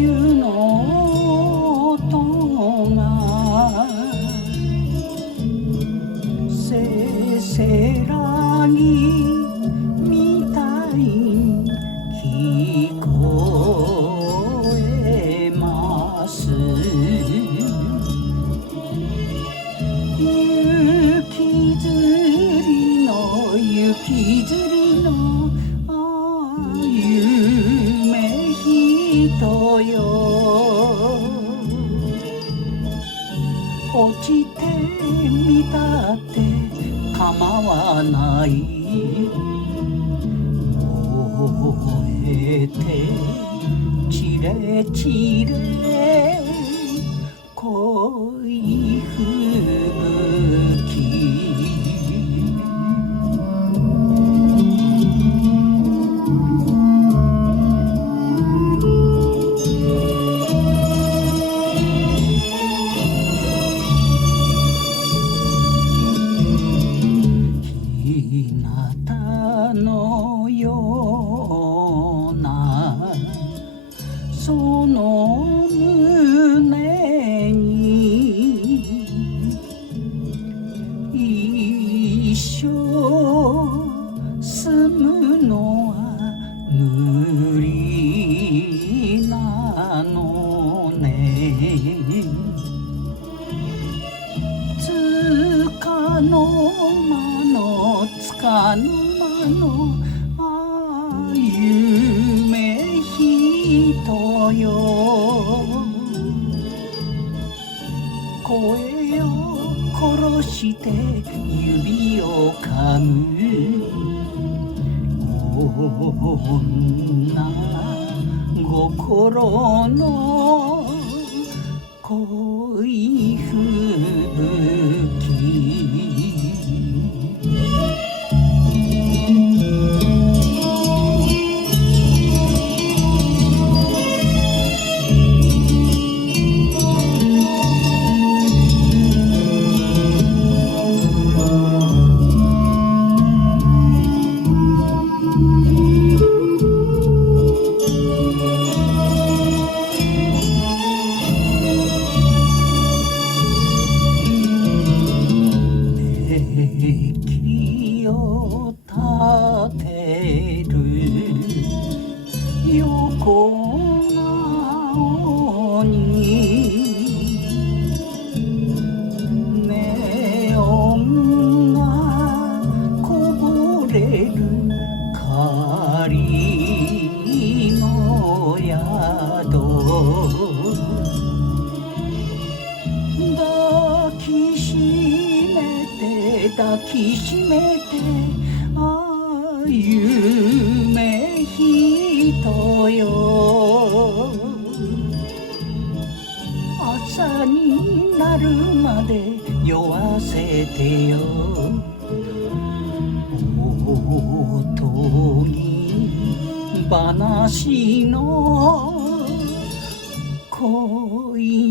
湯の音がせせらぎみたいに聞こえます。雪吊りの雪吊りの夢人よ、落ちてみたって構わない、燃えてチレチレ恋吹雪。日向のようなその胸に一生住むのは無理なのね。つかの間のつかの間の夢人よ、声を殺して指を噛む女心の恋吹雪。木を立てる横顔にネオンがこぼれる仮の宿、抱きしめて抱きしめて夢人よ、朝になるまで酔わせてよ、おとぎ話の恋